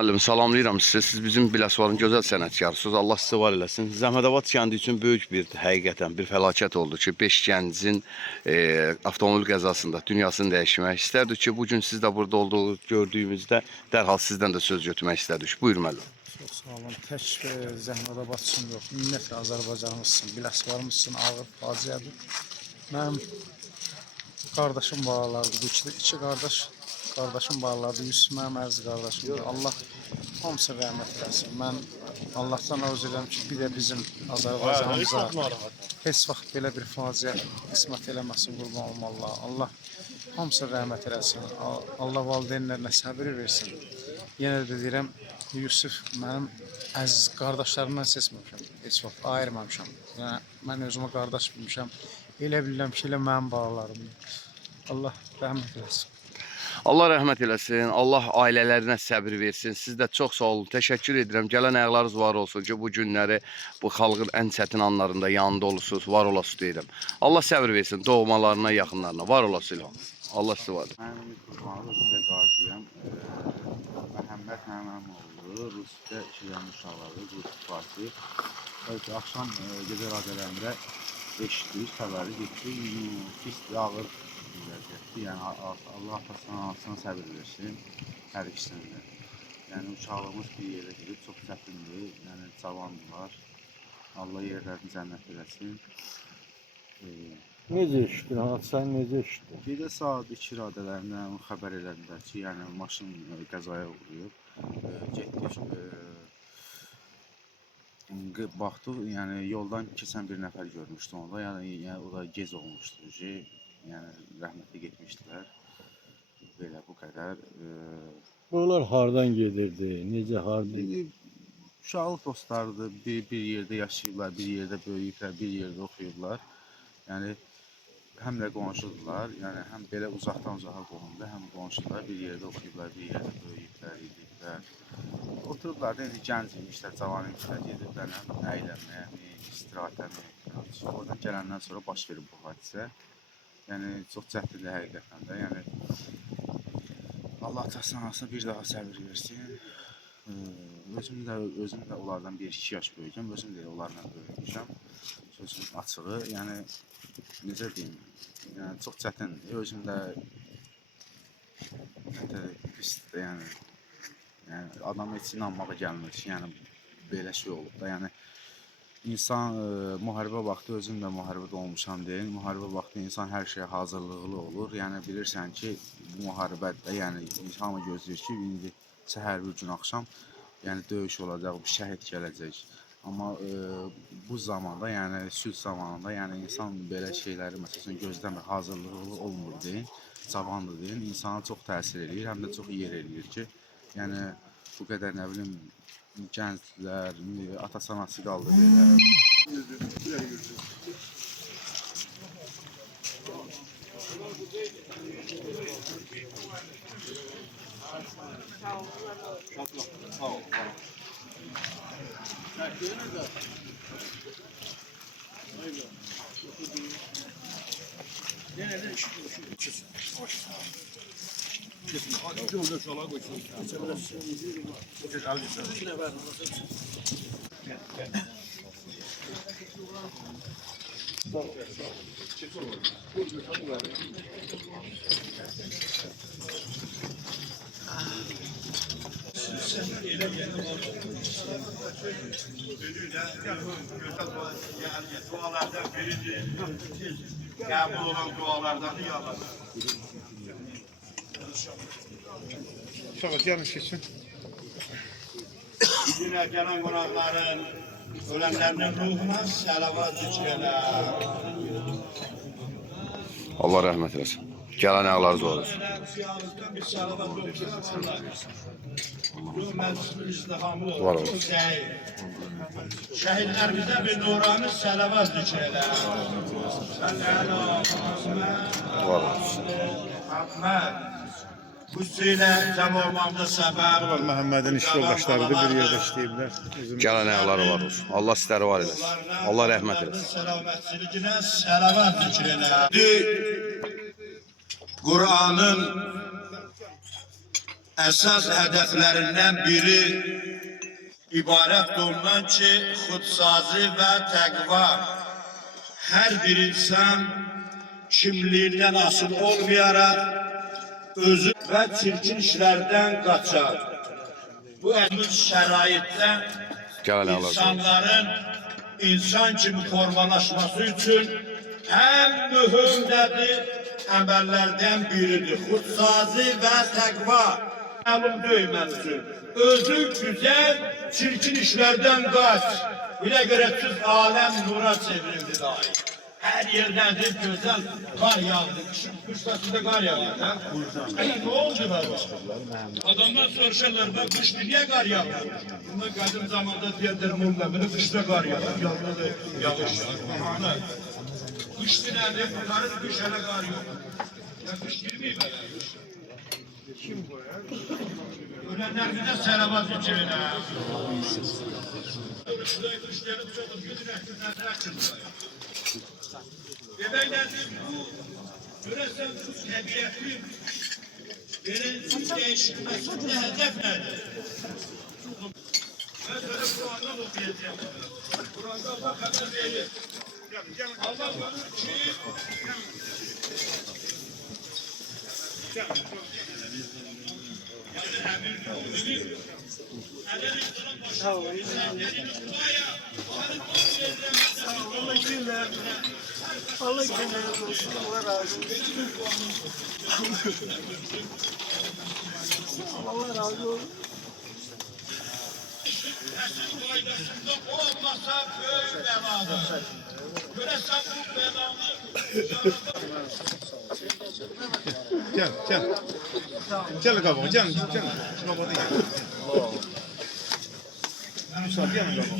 Müəllim, salamlayıram sizə. Siz bizim Biləsuvarın gözəl sənətkarısınız. Allah sizi var eləsin. Zəhmətəbad kəndi üçün böyük bir, həqiqətən bir fəlakət oldu ki, 5 gəncin avtomobil qəzasında dünyasını dəyişmək istərdik ki, bugün siz də burada olduğu gördüyümüzdə dərhal sizdən də söz götürmək istərdik. Buyur müəllim. Çox sağ olun. Tək Zəhmətəbad üçün yox, ümumiyyətlə Azərbaycanımız üçün, Biləsuvarımız üçün ağır faciədir. Mənim qardaşım balalardır, bu iki qardaş. Qardaşım bağladı, Yusuf mənim əziz qardaşımdır. Allah hamısı rəhmət eləsin. Mən Allahdan arzu edirəm ki, bir də bizim Azərbaycanımıza heç vaxt belə bir faciə qismət eləməsin, qurban olum Allah. Allah hamısı rəhmət eləsin. Allah valideynlərinə səbir versin. Yenə də deyirəm, Yusuf mənim əziz qardaşlarımdan seçməmişəm, heç vaxt ayırmamışam. Yəni, mən özümə qardaş bilmişəm. Elə bilirəm ki, elə mənim balalarımdır. Allah rəhmət eləsin. Allah rəhmət eləsin, Allah ailələrinə səbir versin. Siz də çox sağ olun, təşəkkür edirəm. Gələn ayaqlarınız var olsun ki, bu günləri, bu xalqın ən çətin anlarında yanında olursunuz, var olasınız deyirəm. Allah səbir versin doğmalarına, yaxınlarına, var olasınız. Allah sizi var. Mənim Qurbanlı, özüm də qaziyəm. Məhəmməd mənim oğlu, Rusiyada işləyən uşaqları, Rus partisi. Bəlkə axşam gecə radələrində eşitdik, xəbəri getdik, pis, ağır vəziyyətdir. Yəni, Allah atasına səbir versin, hər ikisini də. Yəni, uşaqlığımız bir yerə gedib, çox çətindir, yəni, cavandılar. Allah yerlərini cənnət eləsin. Necə eşitdin? Hadisəni necə eşitdin? Gecə saat 2 radələrindən xəbər elədilər ki, yəni, maşın qəzaya uğrayıb. Getdik, baxdıq, yəni, yoldan keçən bir nəfər görmüşdü onda, yəni, o da gec olmuşdu ki, yəni, rəhmətə getmişdilər. Belə, bu qədər. Buralar hardan gedirdi? Necə, harada? Uşaqlıq dostlardır, bir yerdə yaşayıblar, bir yerdə böyüyüblər, bir yerdə oxuyublar. Yəni, həm də qonşudular, yəni, həm belə uzaqdan uzağa qohumda, həm qonşudular, bir yerdə oxuyublar, bir yerdə böyüyüblər, ediblər. Oturublar da, gənc imişlər, cavan imişlər, gediblər, həm əylənməyə, istirahətləməyə. Oradan gələndən sonra baş verib bu hadisə. Yəni, çox çətindir həqiqətən də. Yəni, Allah atasına anasına bir daha səbir versin. Özüm də onlardan 1-2 yaş böyükəm, özüm də onlarla böyükmüşəm. Sözün açığı, yəni, necə deyim, yəni, çox çətindir. Özüm də pisdir, yəni, adam heç inanmağa gəlmir ki, yəni, belə şey olub da, yəni, İnsan müharibə vaxtı, özüm də müharibədə olmuşam deyil, müharibə vaxtı insan hər şeyə hazırlıqlı olur. Yəni, bilirsən ki, bu müharibədə, yəni, hamı gözləyir ki, indi səhər bir gün axşam, yəni, döyüş olacaq, bir şəhid gələcək. Amma bu zamanda, yəni, sülh zamanında, yəni, insan belə şeyləri, məsələn, gözləmir, hazırlıqlı olmur deyin, cavandır deyin, insana çox təsir edir, həm də çox yer eləyir ki, yəni, bu qədər, nə bilim, gənclər, ata-sanası qaldı belə. Dualardan biridir. Qəbul olan dualardan yalan. Uşaq, gəlin keçin. Bizimlə gələn qonaqların, ölənlərinin ruhuna səlavat düşkələr. Allah rəhmət eləsin. Gələn ayaqlarınız var olsun. Siyahımızdan bir səlavat olsun. Ruh məclisinin istihamı Var olsun. olsun. Şəhidlərimizə bir nurani səlavat düşkələr. Var olsun. Əhməd. Bu suyla cəm olmamda səbəb. Məhəmmədin iş yoldaşları da bir yerdə işləyiblər. Gələn ayaqları var olsun. Allah sizləri var eləsin. Allah rəhmət eləsin. Səlamətçiliklə səlavat zikr elə. Qur'anın əsas hədəflərindən biri ibarət ondan ki, xudsazi və təqva. Hər bir insan kimliyindən asılı olmayaraq özü və çirkin işlərdən qaçar. Bu əmin şəraitdə Gələn alır. insanların insan kimi formalaşması üçün ən mühüm əməllərdən biridir. Xudsazi və təqva. Məlum döyməlisin. Özü güzel, çirkin işlərdən qaç. Bile görətsiz aləm nura çevrildi dahi. Her yerdendir güzel kar yağdı. Kışlasında kar yağdı. Ne oldu böyle? Adamlar soruşarlar, bak kış niye kar yağdı? Bunlar kadın zamanda diyenler mulla, bunu kışta kar yağdı. Yanında da yağış yağdı. Kış nerede? Bunların kışlara kar yok. Ya kış girmiyor böyle. Ölenler bize selamat içine. Bebeklerdir bu, göresen bu tabiatın gereksiz değişilmesinde hedef nedir? Ben sana Kur'an'dan okuyacağım. Kur'an'dan bakanlar değil. Allah buyurur ki, Allah kenara olsun. Allah razı olsun. Allah razı olsun. faydasında olmasa böyle beladır. Göresen bu belanı Gel, gel. Gel kabağa, gel, gel. Kabağa gel. Musa, gel kabağa.